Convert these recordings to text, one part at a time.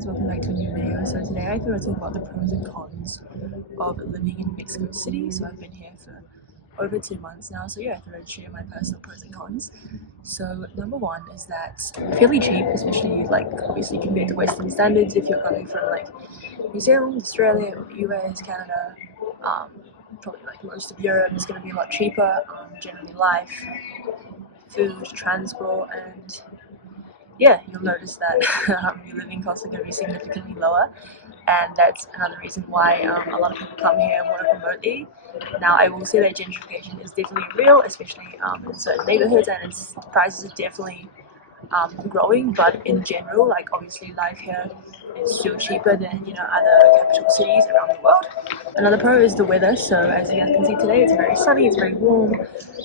guys, welcome back to a new video. So today I thought I'd talk about the pros and cons of living in Mexico City. So I've been here for over 2 months now, so yeah, I thought I'd share my personal pros and cons. So number one is that fairly cheap, especially like obviously compared to Western standards. If you're coming from like New Zealand, Australia, or the US, Canada, probably like most of Europe, it's going to be a lot cheaper. Generally life, food, transport, and yeah, you'll notice that your living costs are going to be significantly lower, and that's another reason why a lot of people come here and work remotely. Now, I will say that gentrification is definitely real, especially in certain neighborhoods, and its prices are definitely growing. But in general, like obviously, life here is still cheaper than other capital cities around the world. Another pro is the weather. So as you guys can see today, it's very sunny, it's very warm,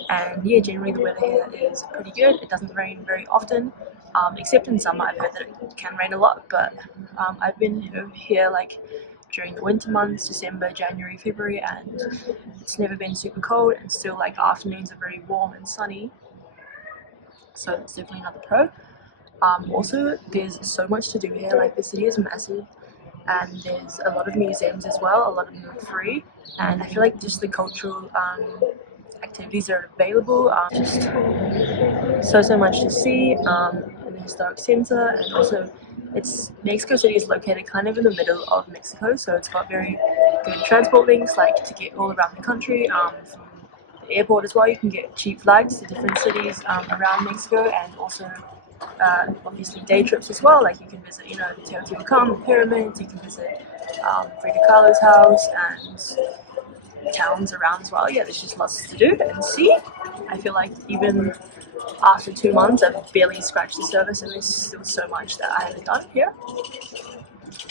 and yeah, generally the weather here is pretty good. It doesn't rain very often. Except in summer. I've heard that it can rain a lot, but I've been here like during the winter months, December, January, February, and it's never been super cold, and still like afternoons are very warm and sunny, so that's definitely another pro. Also, there's so much to do here. Like the city is massive, and there's a lot of museums as well. A lot of them are free, and I feel like just the cultural activities are available. Just so much to see in the historic center, and also Mexico City is located kind of in the middle of Mexico, so it's got very good transport links, like to get all around the country. From the airport as well, you can get cheap flights to different cities around Mexico, and also obviously day trips as well. Like you can visit, the Teotihuacan, the pyramids. You can visit Frida Kahlo's house and towns around as well. Yeah, there's just lots to do and see. I feel like even after 2 months, I've barely scratched the surface, and there's still so much that I haven't done here.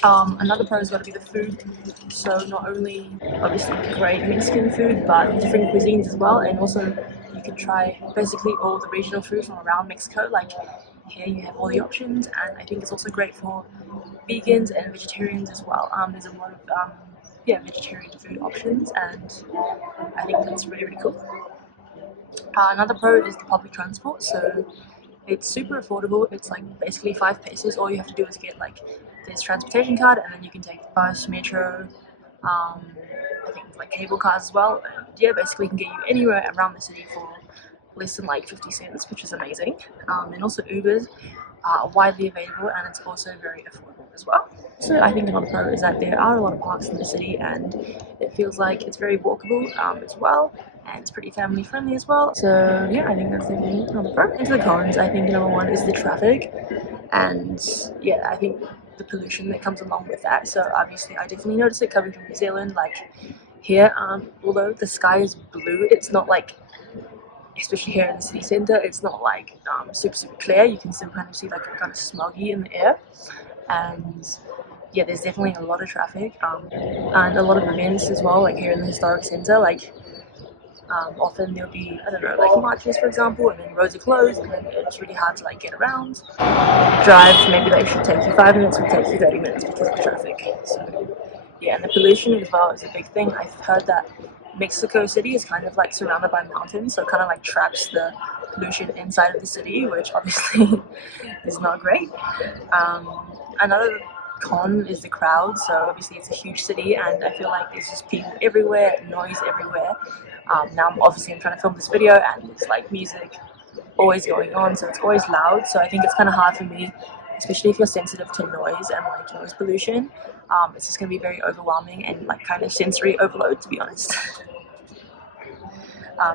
Another pro has got to be the food. So not only obviously great Mexican food, but different cuisines as well, and also you can try basically all the regional food from around Mexico. Like here you have all the options, and I think it's also great for vegans and vegetarians as well. There's a lot of vegetarian food options, and I think that's really cool. Another pro is the public transport. So it's super affordable. It's like basically 5 pesos. All you have to do is get like this transportation card, and then you can take the bus, metro, I think like cable cars as well. And yeah, basically can get you anywhere around the city for less than like 50 cents, which is amazing. And also Ubers are widely available, and it's also very affordable as well. So I think another pro is that there are a lot of parks in the city, and it feels like it's very walkable as well, and it's pretty family friendly as well. So yeah, I think that's definitely another pro. Into the cons, I think number one is the traffic, and yeah, I think the pollution that comes along with that. So obviously I definitely notice it coming from New Zealand. Like here, although the sky is blue, it's not like, especially here in the city centre, it's not like super clear. You can still kind of see like kind of smoggy in the air, and yeah, there's definitely a lot of traffic and a lot of events as well. Like here in the historic centre, like often there'll be, I don't know, like marches for example, and then roads are closed, and then it's really hard to like get around. Drives maybe like should take you 5 minutes, will take you 30 minutes because of traffic. So yeah, and the pollution as well is a big thing. I've heard that Mexico City is kind of like surrounded by mountains, so it kind of like traps the pollution inside of the city, which obviously is not great. Another con is the crowd. So obviously it's a huge city, and I feel like there's just people everywhere, noise everywhere. Now I'm trying to film this video, and there's like music always going on, so it's always loud. So I think it's kind of hard for me, especially if you're sensitive to noise and like noise pollution. It's just going to be very overwhelming and like kind of sensory overload, to be honest.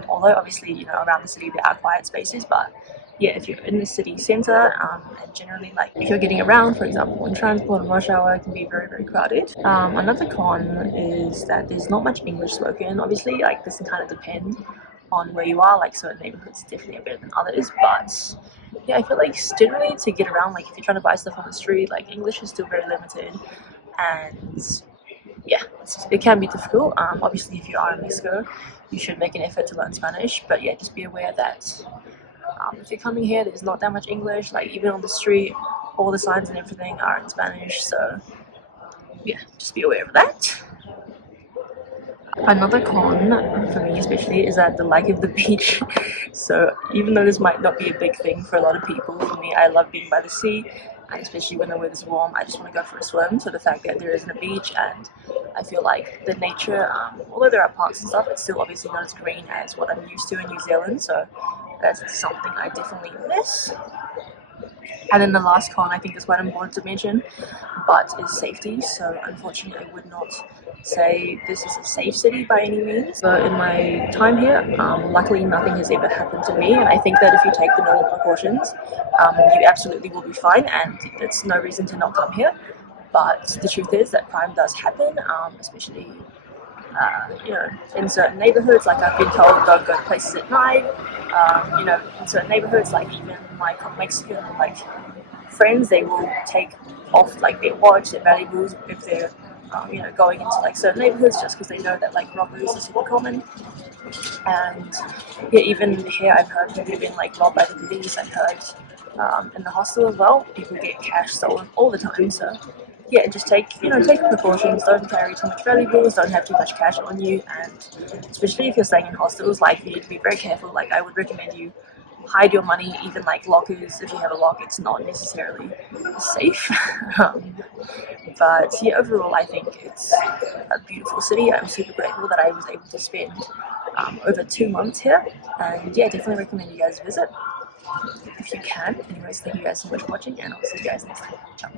Although obviously around the city there are quiet spaces, but yeah, if you're in the city centre, and generally like if you're getting around, for example in transport and rush hour, it can be very crowded. Another con is that there's not much English spoken. Obviously, like this can kind of depend on where you are. Like certain neighborhoods definitely are better than others, but yeah, I feel like generally to get around, like if you're trying to buy stuff on the street, like English is still very limited, and yeah, it can be difficult. Obviously if you are in Mexico, you should make an effort to learn Spanish, but yeah, just be aware that if you're coming here, there's not that much English. Like even on the street, all the signs and everything are in Spanish, so yeah, just be aware of that. Another con for me especially is that the lack of the beach. So even though this might not be a big thing for a lot of people, for me, I love being by the sea, and especially when the weather's warm, I just want to go for a swim. So the fact that there isn't a beach, and I feel like the nature, although there are parks and stuff, it's still obviously not as green as what I'm used to in New Zealand. So that's something I definitely miss. And then the last con I think is quite important to mention, but is safety. So unfortunately I would not say this is a safe city by any means. So in my time here, luckily nothing has ever happened to me, and I think that if you take the normal precautions, you absolutely will be fine, and it's no reason to not come here. But the truth is that crime does happen, especially in certain neighborhoods. Like I've been told, don't go to places at night. In certain neighborhoods, like even my Mexican friends, they will take off like their watch, their valuables if they're going into like certain neighborhoods, just because they know that like robberies are super common. And yeah, even here I've heard people being like robbed by the police. I've heard in the hostel as well, people get cash stolen all the time. So yeah, just take precautions. Don't carry too much valuables. Don't have too much cash on you, and especially if you're staying in hostels, like you need to be very careful. Like I would recommend you hide your money, even like lockers. If you have a lock, it's not necessarily safe. But yeah, overall, I think it's a beautiful city. I'm super grateful that I was able to spend over 2 months here, and yeah, definitely recommend you guys visit if you can. Anyways, thank you guys so much for watching, and I'll see you guys next time. Ciao.